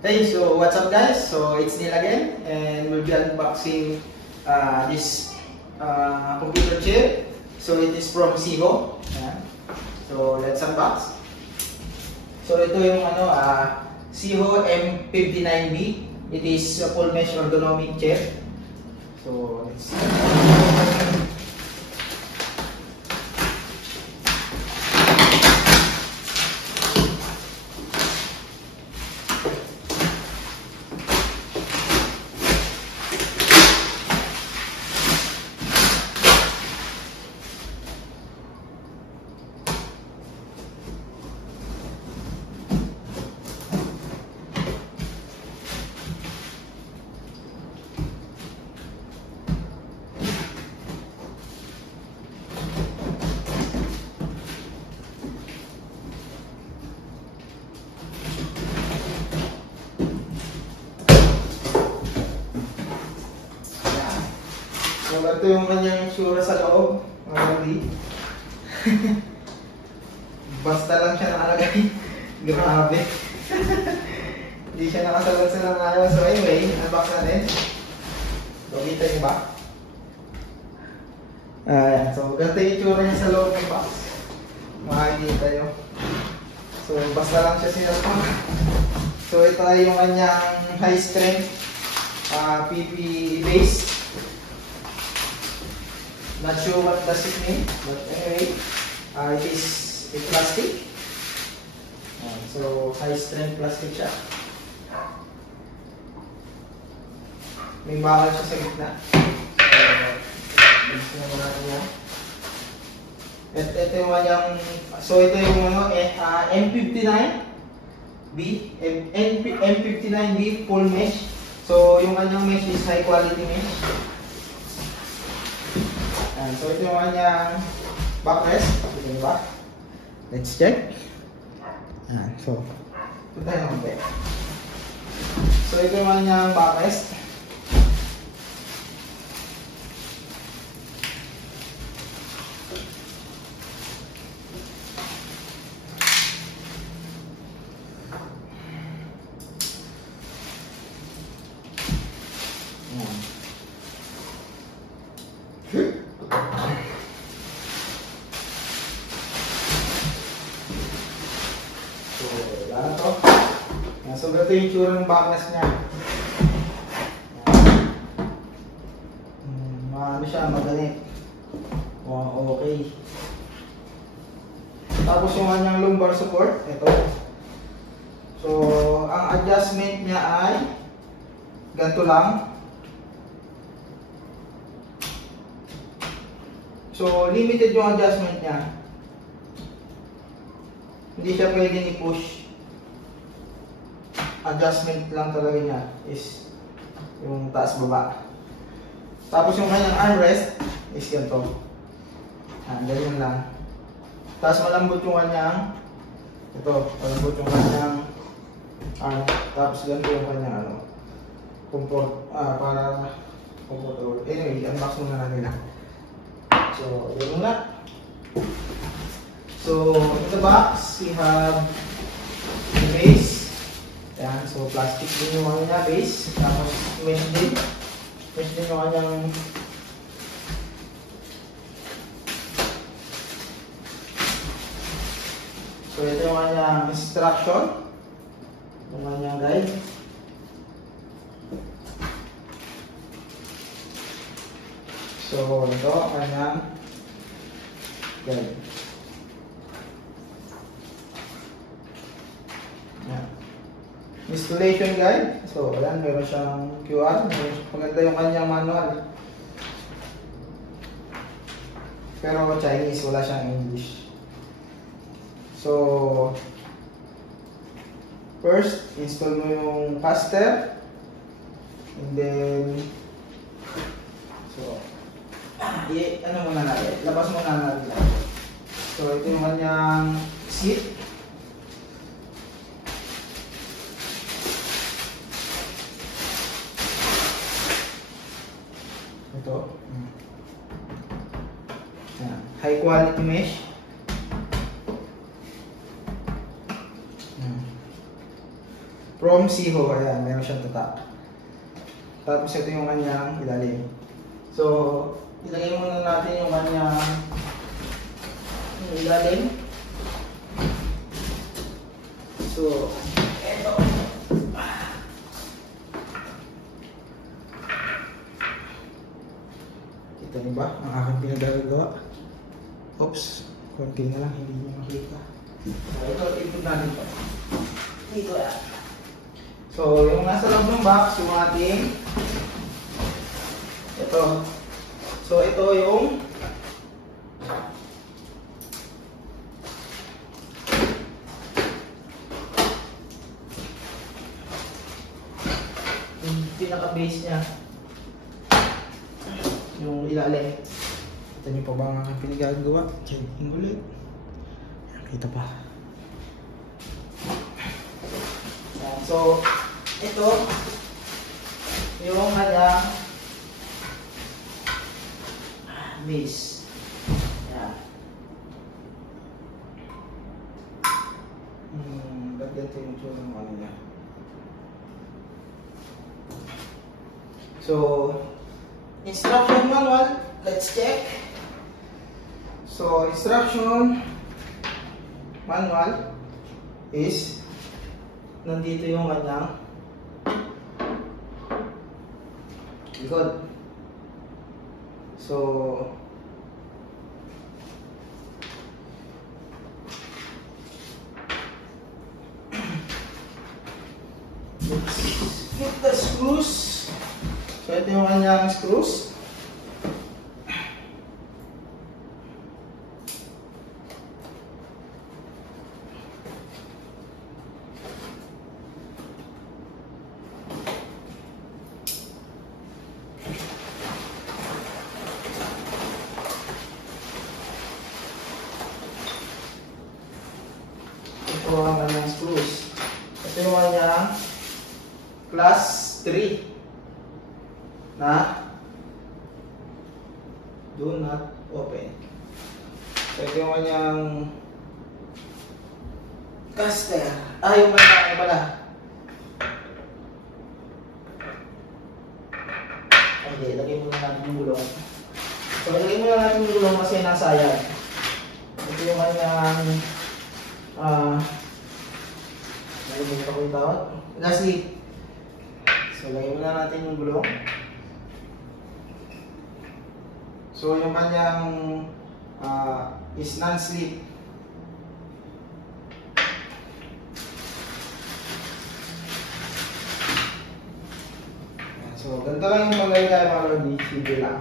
Hey, so what's up guys? So it's Neil again and we'll be unboxing this computer chip. So it is from Seeho. So let's unbox. So ito yung Seeho M59B. It is a full mesh ergonomic chip. So let's see. So, ito yung kanyang sura sa loob. Already. Basta lang siya nakalagay. Grabe. Hindi siya nakasalag sa langayon. So anyway, unbox natin. So, kita nyo ba? Ayan. So, ganito yung tsura niya sa loob ng box. Makikita nyo. So, basta lang siya sinaspak. So, ito ay yung kanyang high strength PP base. Not sure what does it mean, but anyway, it is a plastic. So high strength plastic siya. May bakal siya sa gitna. Ito yung kanyang, so ito yung M59B, M59B full mesh. So yung kanyang mesh is high quality mesh. So ito yung kanyang backrest. Ito yung back. Let's check. So ito tayo naman. So ito yung kanyang backrest. So, ito yung tsura ng backrest niya. Ano siya, maganit. Wow, okay. Tapos yung kanyang lumbar support, ito. So, ang adjustment niya ay ganito lang. So, limited yung adjustment niya. Hindi siya pwedeng i-push. Adjustment lang talaga niya is yung taas baba. Tapos yung kanyang armrest is ganito. Ganyan lang. Tapos malambot yung kanyang malambot yung kanyang tapos ganito yung kanyang comfort, para comfortable. Anyway, unbox muna natin na. So, yun muna. So, in the box, we have the base. Ayan, so plastic din yung kanya base. Tapos mesh din. Mesh din yung kanyang so ito yung kanyang instruction. Yung kanyang guide. So ito ang kanyang guide. Ayan. Installation guide. So, ayan, meron siyang QR. Maganda yung kanyang manual. Pero Chinese, wala siyang English. So, first, install mo yung caster. And then, so, ano muna natin? Labas muna natin. So, ito yung kanyang seat. Ito. High quality mesh. from zero. Ayan, meron siyang tata. Tapos ito yung kanyang ilalim. So, ilagay muna natin yung kanyang ilalim. So, ito. Kita niyo ba ang aking pinagagawa? Oops, konti na lang, hindi niyo makita. So, ito, ipod natin ito. Dito yan. So, yung nasa loob ng box, yung ating ito. So, ito yung pinaka-base niya. Yung ilalim. Kita niyo pa ba ang aking pinagagawa? Checking ulit. Kita pa. So, ito yung kanyang base. Yan. Ba't ganito yung tsura ng ano niya? So, instruction manual, let's check. So, instruction manual is nandito yung kanyang likod. So, let's get the screws. So, ito yung kanyang screws. Ito ang kanyang screws. Ito yung kanyang class 3 na do not open. So, ito yung kanyang caster. Yung kanyang pala. Okay, lagay muna natin yung gulong. So, lagay muna natin yung gulong kasi nasayang. Ito yung kanyang nalimutan ko yung tawag. Gaslit. So, lagay muna natin yung gulong. So, yung kanyang is non-slip. So, ganito lang yung paglagay tayo mga lodi. Sige lang.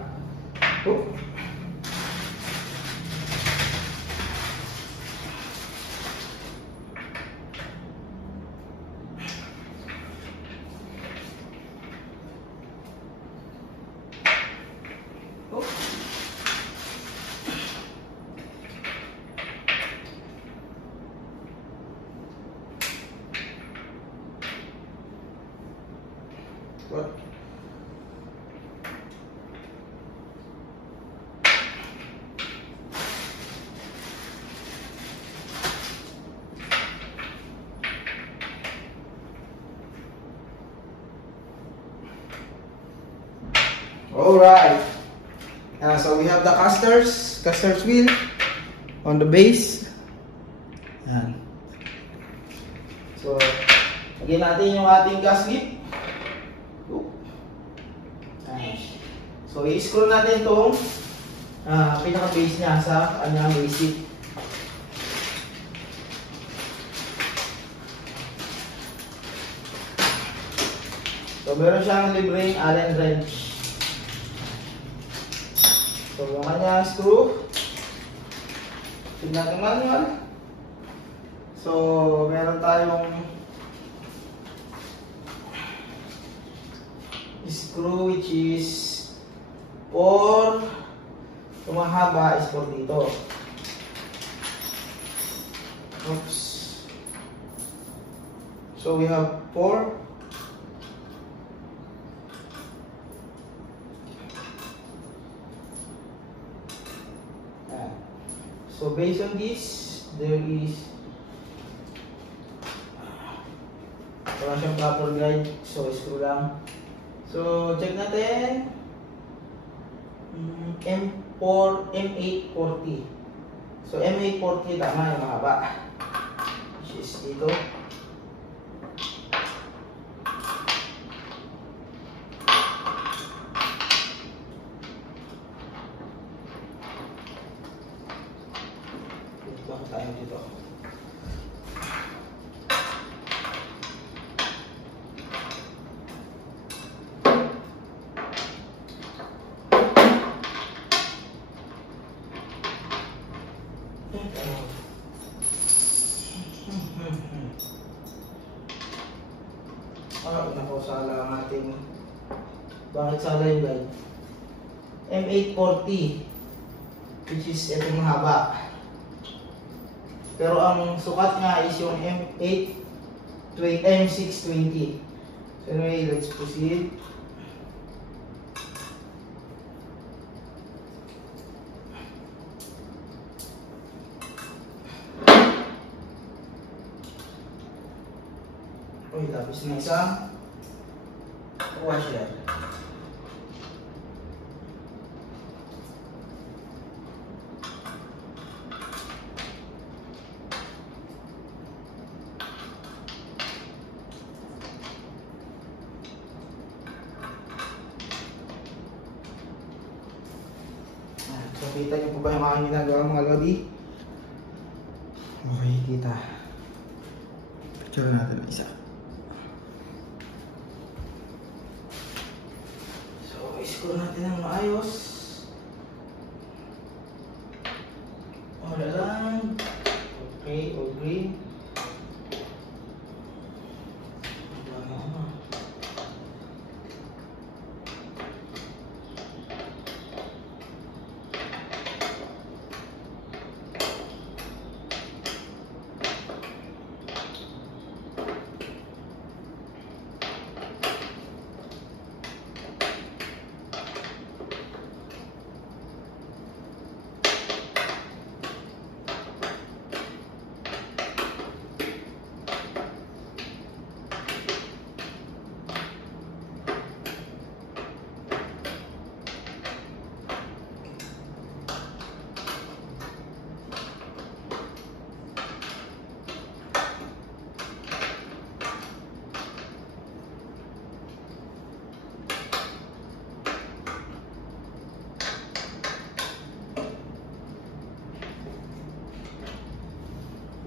What? Alright. So we have the caster's wheel on the base. Yan. So, lagyan natin yung ating gasket. So, i-screw natin itong pinaka-base niya sa kanyang basic. So, meron siyang libreng Allen wrench. So, yung kanyang screw. Tignan natin manual. So, meron tayong screw which is for tumahaba is for dito. Oops. So we have 4. So based on this, there is Wala siyang proper guide, so screw lang. So check natin. M840. So M840 tama yung mahaba. Which is dito. Dito tayo dito. Sala ang ating, bakit sala yung guide? M840, which is itong mahaba. Pero ang sukat nga is yung M620. So anyway, let's proceed. Uy, tapos na isa. Washer. So kita niyo po ba yung mga ginagawa mga lodi? Okay, kita. Picture natin ang isa. Screw natin ang maayos. Wala lang. Okay, all green.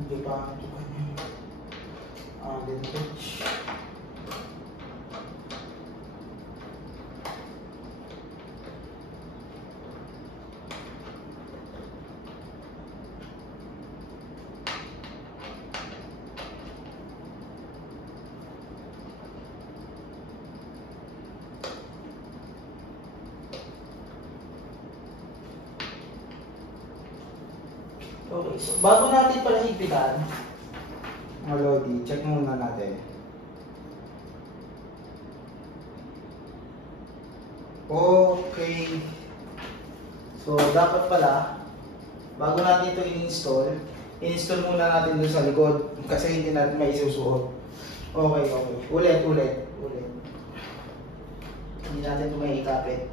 Hindi pa ito kanyang touch. Okay, so bago natin pala higpitan, mga lodi, check muna natin. Okay. So, dapat pala, bago natin ito in-install muna natin dun sa likod kasi hindi natin maisusuot. Okay. Ulit. Hindi natin ito may ikapit.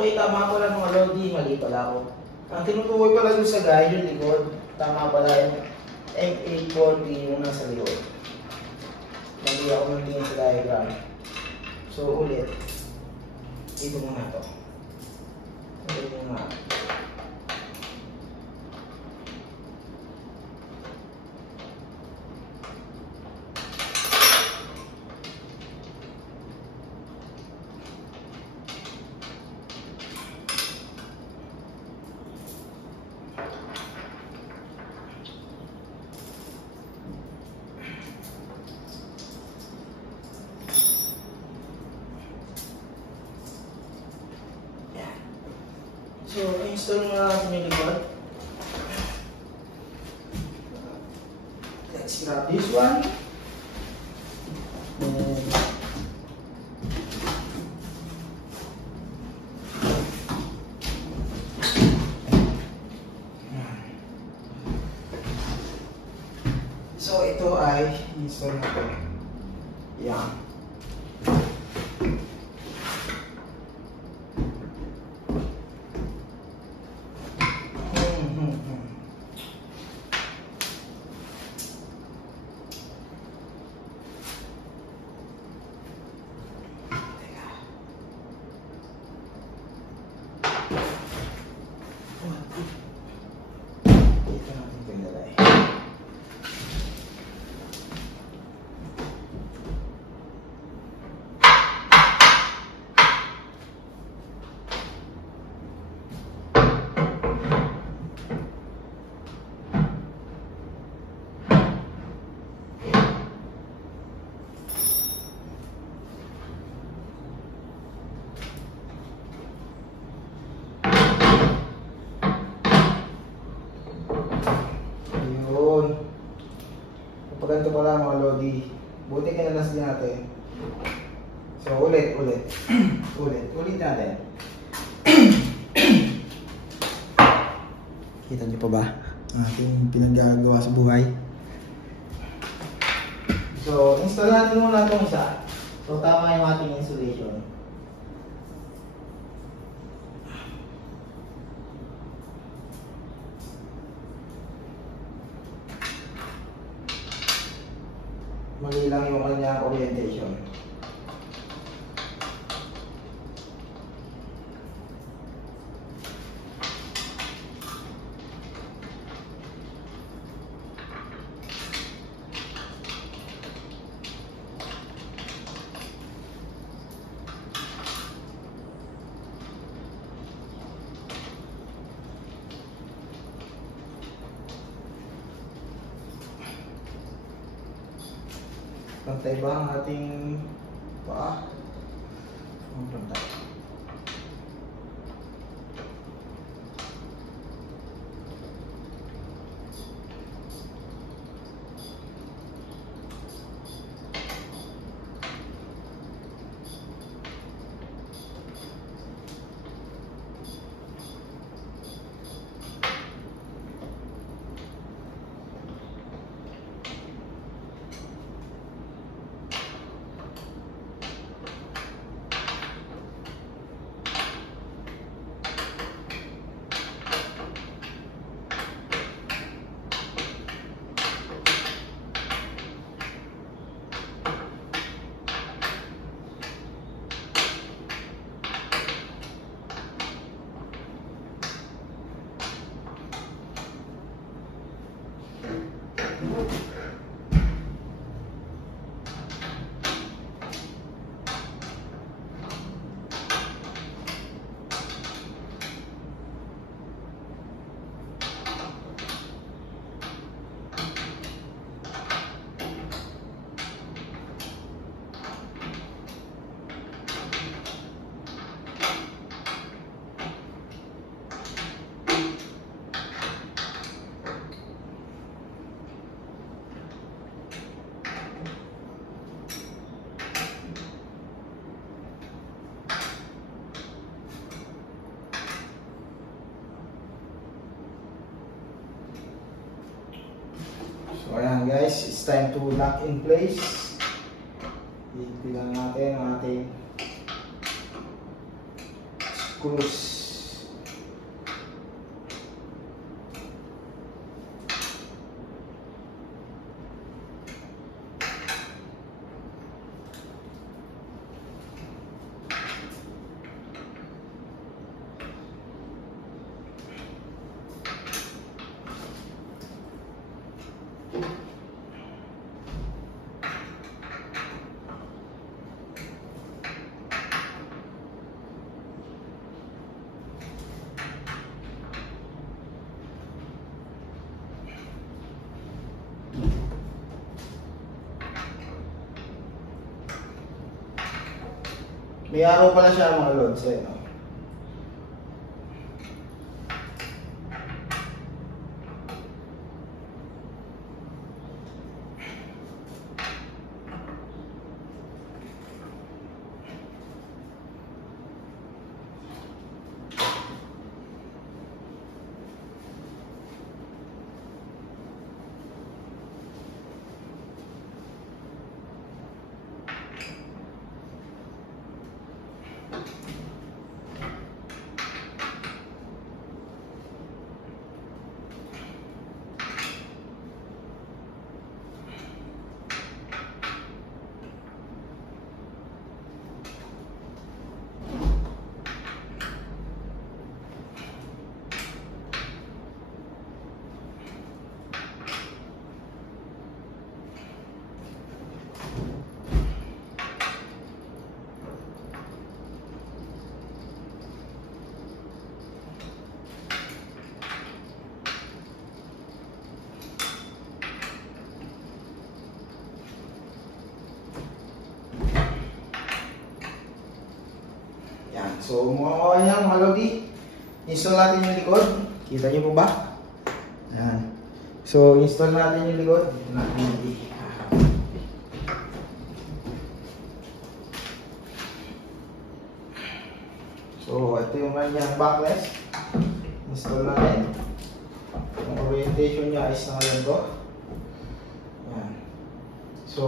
Okay, tama pala mga lodi, mali pala ako. Ang tinutukoy pala doon sa guide, yung likod. Tama pala yung M840 yung nasa likod. Mali ako ng tingin sa diagram. So ulit, dito muna ito. Ulit muna. So, install muna natin yung likod. Let's grab this one. So, ito ay install natin. Yan. Dito natin pinalay. Kapag ganito pala mga Lodi, buti kinalas din natin. So ulit natin. Kita niyo pa ba ang ating pinaggagawa sa buhay? So install natin muna itong isa. So tama yung ating installation. Mali lang yung kanyang orientation. Pantay ba ang ating paa? Pantay. So ayan guys, it's time to lock in place. Ipilan natin ang ating screws. May araw pala siya mga lods eh, no? Yan. So, mukhang okay na mga lodi. Install natin yung likod. Kita niyo po ba? Yan. So, install natin yung likod. Ito natin yung lodi. So, ito yung kanyang backrest. Install natin. Ang orientation niya is na ganito. Yan. So,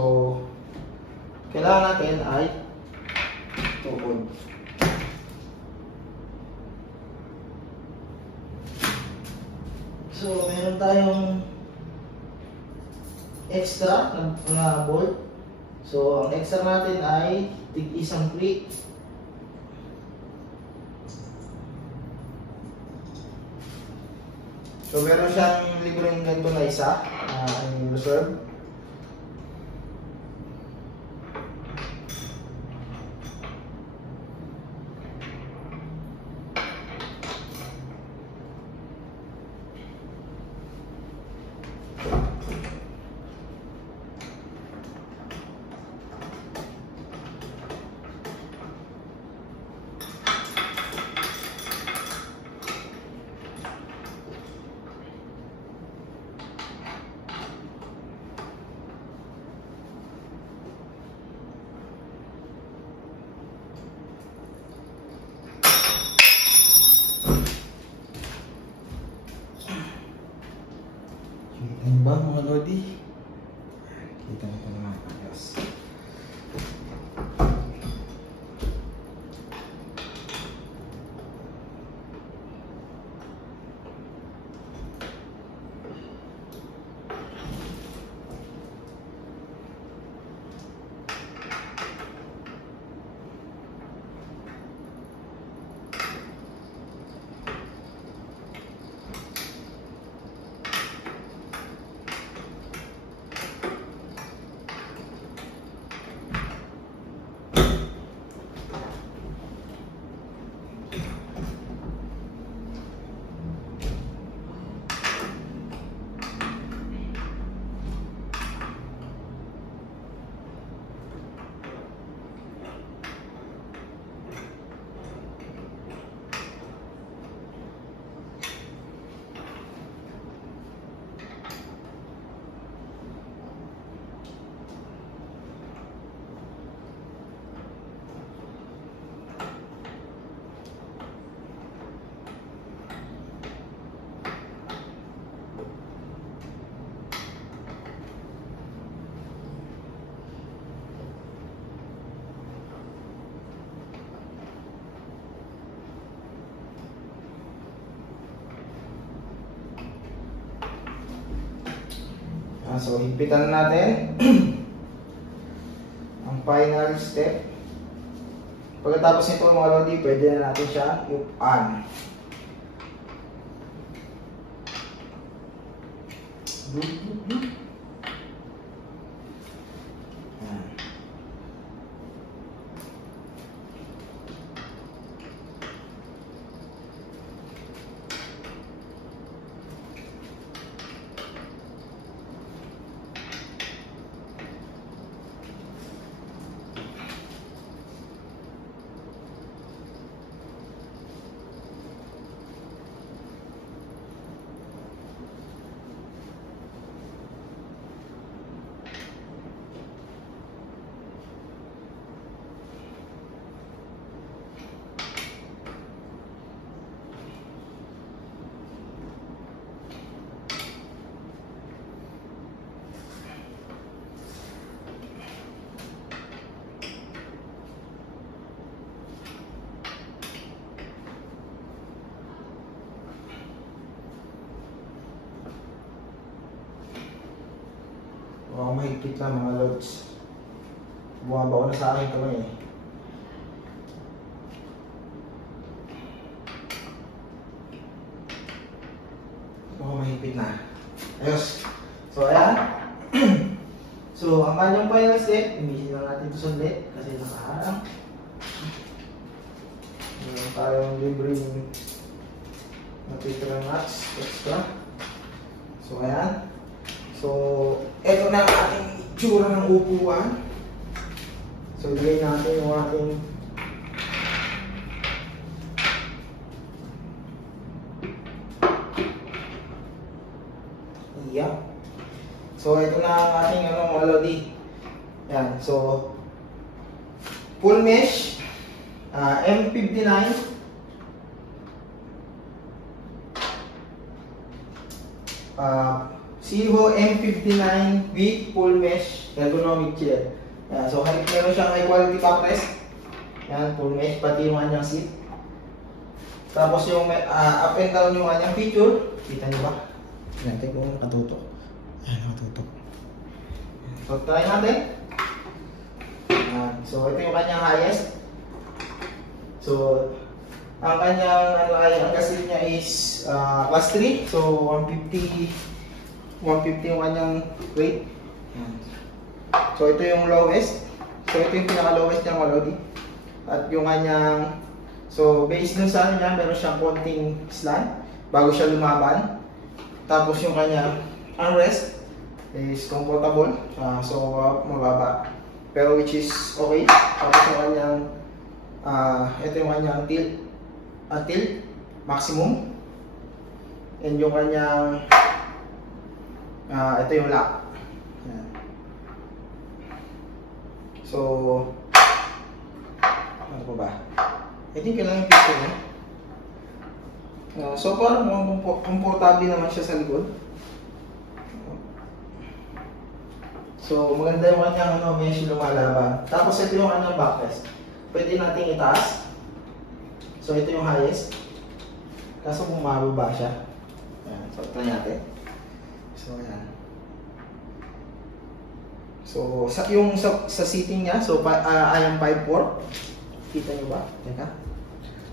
kailangan natin ay tukod. So, meron tayong extra na bolt. So, ang extra natin ay tig-isang click. So, meron siyang libreng ganito na isa, ang reserve. Kita niyo ba mga lodi? Kita niyo pa naman. Ayos. So, higpitan natin ang final step. Pagkatapos nito mga lodi, pwede na natin siya i-on. Mukhang mahigpit lang mga lods. Bumaba ko na sa akin kamay eh. Mukhang mahigpit na. Ayos. So ayan. So ang kanyang final step, imisin lang natin ito sundit kasi nakaharang. Meron tayong libreng natitira nuts extra. So ayan. So, eto na ang ating itsura ng upuan. So, ilagay natin yung ating Yeah. So ito na ang ating mga lodi. Yan. So full mesh, M59, Siho M59 with full mesh ergonomic chair. Yan. So meron siyang high quality backrest. Yan, full mesh, pati yung kanyang seat. Tapos yung up and down yung kanyang feature. Kita nyo ba? Yan, tingnan kung nakatutok. Yan, nakatutok. So try natin. So ito yung kanyang highest. So ang kanyang ang gas niya is class 3. So 150 yung kanyang weight. So ito yung lowest. So ito yung pinaka lowest niya mga lodi. At yung kanyang, so based dun sa ano niya, meron siyang konting slant bago siya lumaban. Tapos yung kanyang armrest is comfortable, so mababa, pero which is okay. Tapos yung kanyang ito yung kanyang tilt maximum, and yung kanyang ito yung lock. Yan. So ano pa ba? I think kailangan yung picture niya. So parang komportable naman siya sa likod. So maganda yung kanyang mesh lumalaban. Tapos ito yung kanyang backrest. Pwede nating itaas. So ito yung highest. Kaso kung mababa siya. Ayan. So try natin. So ayan. So sa seating niya, so I am 5'4". Kita nyo ba? Teka.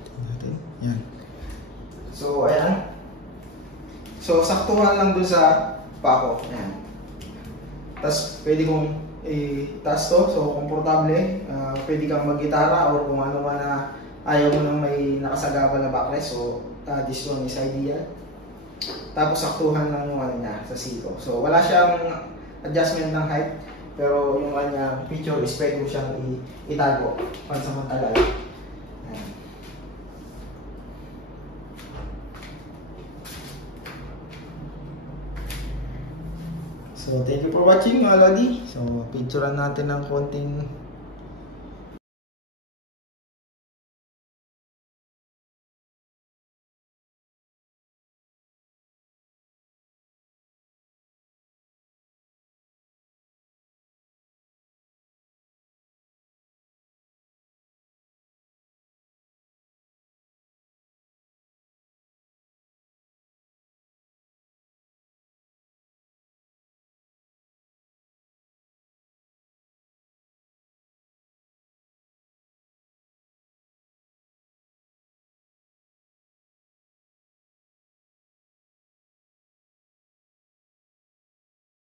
Tingnan natin. Yan. So ayan. So saktuhan lang dun sa pako. Ayan. Tapos pwede kong i-taas to. So komportable. Pwede kang mag-gitara or kung ano man na ayaw mo nang may nakasagabal na backrest. So this one is ideal. Tapos saktuhan lang yung ano niya sa siko. So wala siyang adjustment ng height. Pero yung kanyang feature is pwede mo siyang itago pansamantala. Ayan. So thank you for watching mga lodi. So picturean natin ng konting